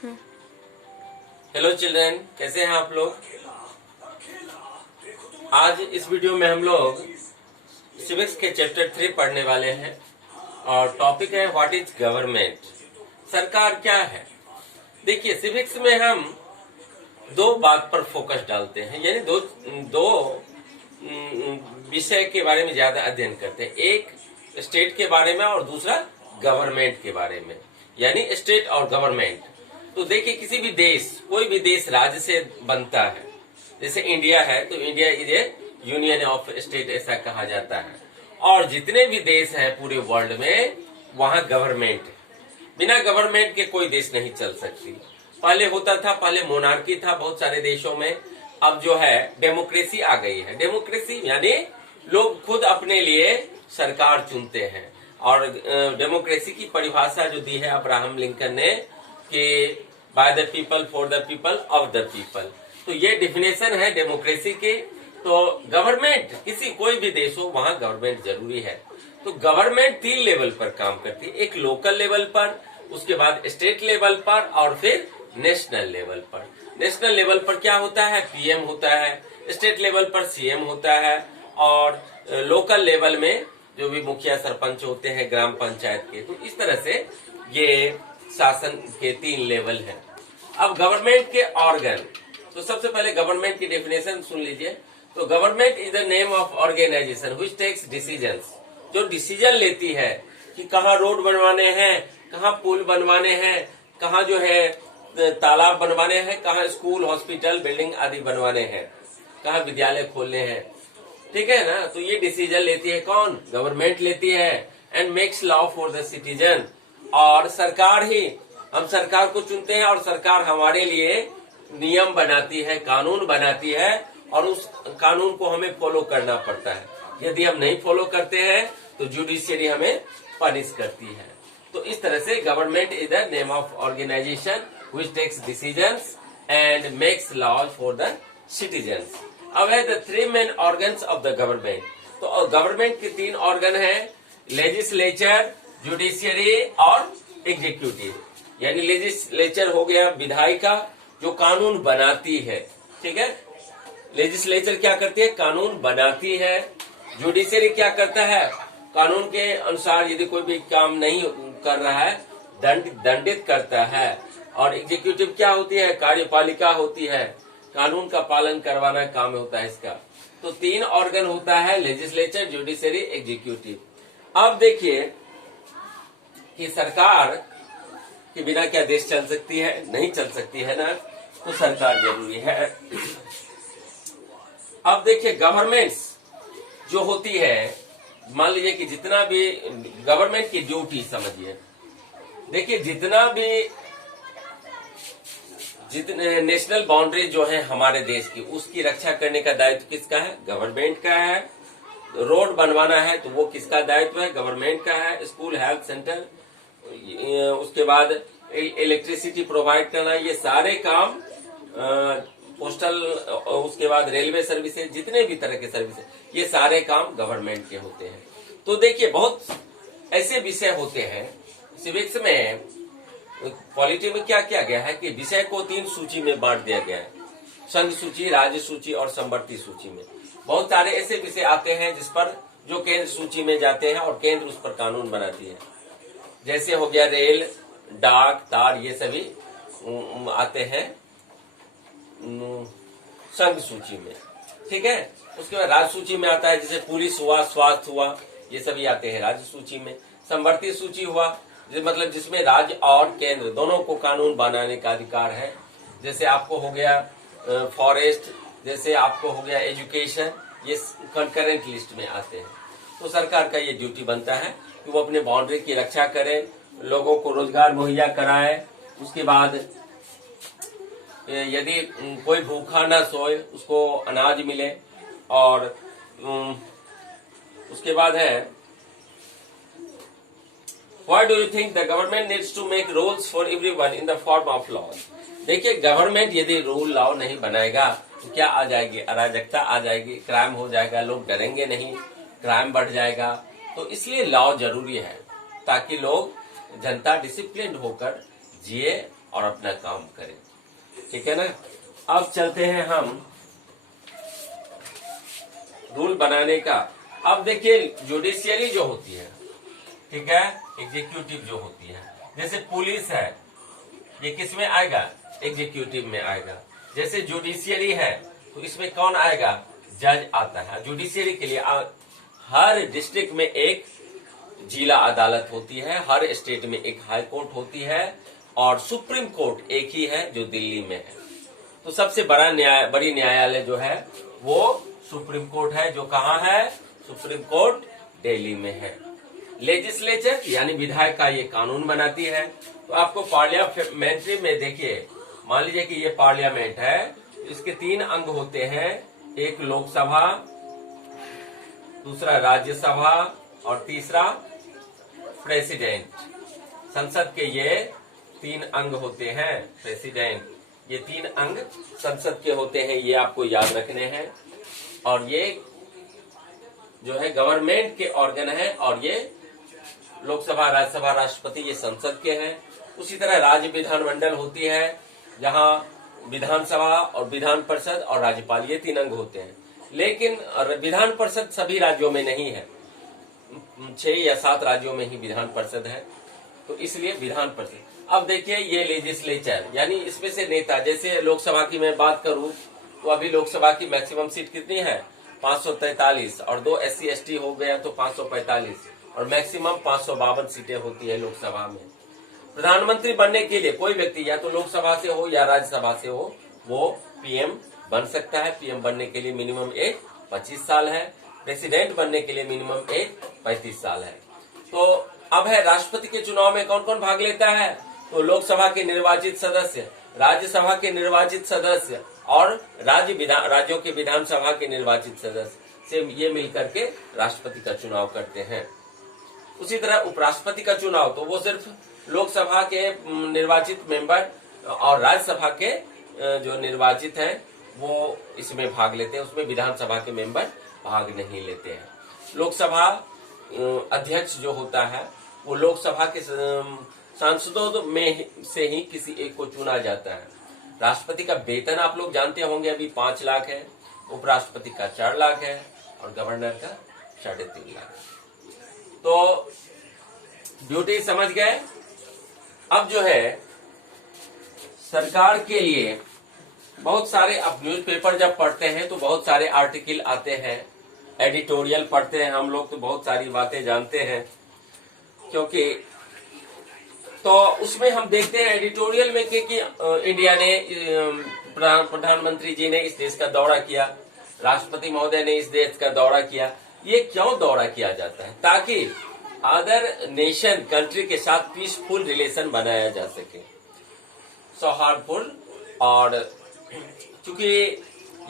Hello children, कैसे हैं आप लोग। आज इस वीडियो में हम लोग सिविक्स के चैप्टर 3 पढ़ने वाले हैं और टॉपिक है व्हाट इज गवर्नमेंट। सरकार क्या है। देखिए, सिविक्स में हम दो बात पर फोकस डालते हैं, यानी दो विषय के बारे में ज्यादा अध्ययन करते हैं। एक स्टेट के बारे में और दूसरा गवर्नमेंट के बारे में, यानी स्टेट और गवर्नमेंट। तो देखिए, किसी भी देश, कोई भी देश राज्य से बनता है। जैसे इंडिया है तो India is A union of state, ऐसा कहा जाता है। और जितने भी देश हैं पूरे वर्ल्ड में, वहां गवर्नमेंट है। बिना गवर्नमेंट के कोई देश नहीं चल सकती। पहले होता था, पहले मोनार्की था बहुत सारे देशों में। अब जो है डेमोक्रेसी आ गई है। डेमोक्रेसी यानी लोग खुद अपने लिए सरकार चुनते हैं। और डेमोक्रेसी की परिभाषा जो दी है अब्राहम लिंकन ने कि by the people, for the people, of the people, तो ये डिफिनेशन है डेमोक्रेसी की। तो गवर्नमेंट, किसी कोई भी देश हो वहां गवर्नमेंट जरूरी है। तो गवर्नमेंट 3 लेवल पर काम करती है। एक लोकल लेवल पर, उसके बाद स्टेट लेवल पर और फिर नेशनल लेवल पर। नेशनल लेवल पर क्या होता है, पीएम होता है। स्टेट लेवल पर सीएम होता है। और लोकल लेवल में जो भी मुखिया सरपंच होते हैं ग्राम पंचायत के। तो इस तरह से ये शासन के 3 लेवल हैं। अब गवर्नमेंट के ऑर्गन, तो सबसे पहले गवर्नमेंट की डेफिनेशन सुन लीजिए। तो government is the name of organisation which takes decisions, जो डिसीजन लेती है कि कहाँ रोड बनवाने हैं, कहाँ पुल बनवाने हैं, कहाँ जो है तालाब बनवाने हैं, कहाँ स्कूल, हॉस्पिटल, बिल्डिंग आदि बनवाने हैं, कहाँ विद्यालय खोलने हैं। ठीक है ना। तो ये डिसीजन लेती है कौन, गवर्नमेंट लेती है। And makes law for the citizen, और सरकार ही, हम सरकार को चुनते हैं और सरकार हमारे लिए नियम बनाती है, कानून बनाती है, और उस कानून को हमें फॉलो करना पड़ता है। यदि हम नहीं फॉलो करते हैं तो जुडिशियरी हमें पनिश करती है। तो इस तरह से government is the name of organisation which takes decisions and makes law for the citizens. अब है the 3 main organs of the government. तो गवर्नमेंट के 3 ऑर्गन है, लेजिस्लेचर, जुडिशियरी और एग्जीक्यूटिव। यानी लेजिस्लेचर हो गया विधायिका, जो कानून बनाती है। ठीक है। लेजिस्लेचर क्या करती है, कानून बनाती है। जुडिशियरी क्या करता है, कानून के अनुसार यदि कोई भी काम नहीं कर रहा है दंडित करता है। और एग्जीक्यूटिव क्या होती है, कार्यपालिका होती है, कानून का पालन करवाना काम होता है इसका। तो 3 ऑर्गन होता है, लेजिस्लेचर, जुडिशियरी, एग्जीक्यूटिव। अब देखिए कि सरकार के बिना क्या देश चल सकती है, नहीं चल सकती है ना। तो सरकार जरूरी है। अब देखिए, गवर्नमेंट्स जो होती है, मान लीजिए कि जितना भी गवर्नमेंट की ड्यूटी समझिए। देखिए, जितने नेशनल बाउंड्री जो है हमारे देश की, उसकी रक्षा करने का दायित्व किसका है, गवर्नमेंट का है। रोड बनवाना है तो वो किसका दायित्व है, गवर्नमेंट का है। स्कूल, हेल्थ सेंटर, उसके बाद इलेक्ट्रिसिटी प्रोवाइड करना, ये सारे काम, पोस्टल, उसके बाद रेलवे सर्विसेज, जितने भी तरह के सर्विसेज, ये सारे काम गवर्नमेंट के होते हैं। तो देखिए, बहुत ऐसे विषय होते हैं सिविक्स में। पॉलिटी में क्या किया गया है कि विषय को 3 सूची में बांट दिया गया है, संघ सूची, राज्य सूची और समवर्ती सूची में। बहुत सारे ऐसे विषय आते हैं जिस पर जो केंद्र सूची में जाते हैं और केंद्र उस पर कानून बनाती है। जैसे हो गया रेल, डाक, तार, ये सभी आते हैं संघ सूची में। ठीक है। उसके बाद राज्य सूची में आता है, जैसे पुलिस हुआ, स्वास्थ्य हुआ, ये सभी आते हैं राज्य सूची में। समवर्ती सूची हुआ मतलब जिसमें राज्य और केंद्र दोनों को कानून बनाने का अधिकार है। जैसे आपको हो गया फॉरेस्ट, जैसे आपको हो गया एजुकेशन, ये कंकरेंट लिस्ट में आते हैं। तो सरकार का ये ड्यूटी बनता है कि वो अपने बाउंड्री की रक्षा करे, लोगों को रोजगार मुहैया कराए। उसके बाद यदि कोई भूखा ना सोए उसको अनाज मिले। और उसके बाद है Why do you think the government needs to make rules for everyone in the form of laws? देखिए, गवर्नमेंट यदि रूल लॉ नहीं बनाएगा तो क्या आ जाएगी, अराजकता आ जाएगी, क्राइम हो जाएगा, लोग डरेंगे नहीं, क्राइम बढ़ जाएगा। तो इसलिए लॉ जरूरी है ताकि लोग, जनता डिसिप्लिन होकर जिए और अपना काम करें। ठीक है ना। अब चलते हैं हम रूल बनाने का। अब देखिए जुडिशियरी जो होती है, ठीक है, एग्जीक्यूटिव जो होती है, जैसे पुलिस है, ये किस में आएगा? एग्जीक्यूटिव में आएगा। जैसे जुडिशियरी है तो इसमें कौन आएगा? जज आता है। जुडिशियरी के लिए हर डिस्ट्रिक्ट में एक जिला अदालत होती है, हर स्टेट में एक हाई कोर्ट होती है, और सुप्रीम कोर्ट एक ही है जो दिल्ली में है। तो सबसे बड़ी न्यायालय जो है वो सुप्रीम कोर्ट है, जो कहाँ है? सुप्रीम कोर्ट दिल्ली में है। लेजिस्लेचर यानी विधायक का ये कानून बनाती है। तो आपको पार्लियामेंट्री में देखिए, मान लीजिए कि ये पार्लियामेंट है, इसके 3 अंग होते हैं, एक लोकसभा, दूसरा राज्यसभा और तीसरा प्रेसिडेंट। संसद के ये 3 अंग होते हैं। प्रेसिडेंट, ये 3 अंग संसद के होते हैं, ये आपको याद रखने हैं। और ये जो है गवर्नमेंट के ऑर्गन है, और ये लोकसभा, राज्यसभा, राष्ट्रपति ये संसद के हैं। उसी तरह राज्य विधानमंडल होती है, जहां विधानसभा और विधान परिषद और राज्यपाल ये 3 अंग होते हैं। लेकिन विधान परिषद सभी राज्यों में नहीं है, 6 या 7 राज्यों में ही विधान परिषद है, तो इसलिए विधान परिषद। अब देखिए ये लेजिस्लेचर यानी इसमें से नेता, जैसे लोकसभा की मैं बात करूं तो अभी लोकसभा की मैक्सिमम सीट कितनी है? 543, और 2 SC ST हो गया तो 545, और मैक्सिमम 552 सीटें होती है लोकसभा में। प्रधानमंत्री बनने के लिए कोई व्यक्ति या तो लोकसभा से हो या राज्यसभा से हो, वो PM बन सकता है। PM बनने के लिए मिनिमम एज 25 साल है। प्रेसिडेंट बनने के लिए मिनिमम एज 35 साल है। तो अब है राष्ट्रपति के चुनाव में कौन कौन भाग लेता है? तो लोकसभा के निर्वाचित सदस्य, राज्यसभा के निर्वाचित सदस्य और राज्यों के विधानसभा के निर्वाचित सदस्य से ये मिलकर के राष्ट्रपति का चुनाव करते हैं। उसी तरह उपराष्ट्रपति का चुनाव तो वो सिर्फ लोकसभा के निर्वाचित मेंबर और राज्यसभा के जो निर्वाचित हैं वो इसमें भाग लेते हैं, उसमें विधानसभा के मेंबर भाग नहीं लेते हैं। लोकसभा अध्यक्ष जो होता है वो लोकसभा के सांसदों में से ही किसी एक को चुना जाता है। राष्ट्रपति का वेतन आप लोग जानते होंगे, अभी 5 लाख है, उपराष्ट्रपति का 4 लाख है, और गवर्नर का 3.5 लाख। तो ड्यूटी समझ गए। अब जो है सरकार के लिए बहुत सारे, अब न्यूज़पेपर जब पढ़ते हैं तो बहुत सारे आर्टिकल आते हैं, एडिटोरियल पढ़ते हैं हम लोग तो बहुत सारी बातें जानते हैं, क्योंकि तो उसमें हम देखते हैं एडिटोरियल में कि इंडिया ने, प्रधानमंत्री जी ने इस देश का दौरा किया, राष्ट्रपति महोदय ने इस देश का दौरा किया। ये क्यों दौरा किया जाता है? ताकि अदर नेशन कंट्री के साथ पीसफुल रिलेशन बनाया जा सके, सौहार्दपूर्ण। और चूंकि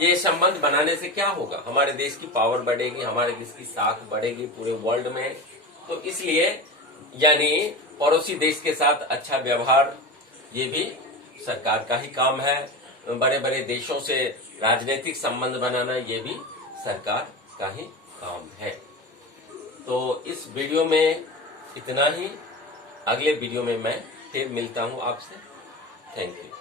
ये संबंध बनाने से क्या होगा, हमारे देश की पावर बढ़ेगी, हमारे देश की साख बढ़ेगी पूरे वर्ल्ड में। तो इसलिए यानी पड़ोसी देश के साथ अच्छा व्यवहार, ये भी सरकार का ही काम है। बड़े बड़े देशों से राजनीतिक संबंध बनाना, ये भी सरकार का ही काम है। तो इस वीडियो में इतना ही। अगले वीडियो में मैं फिर मिलता हूं आपसे। Thank you.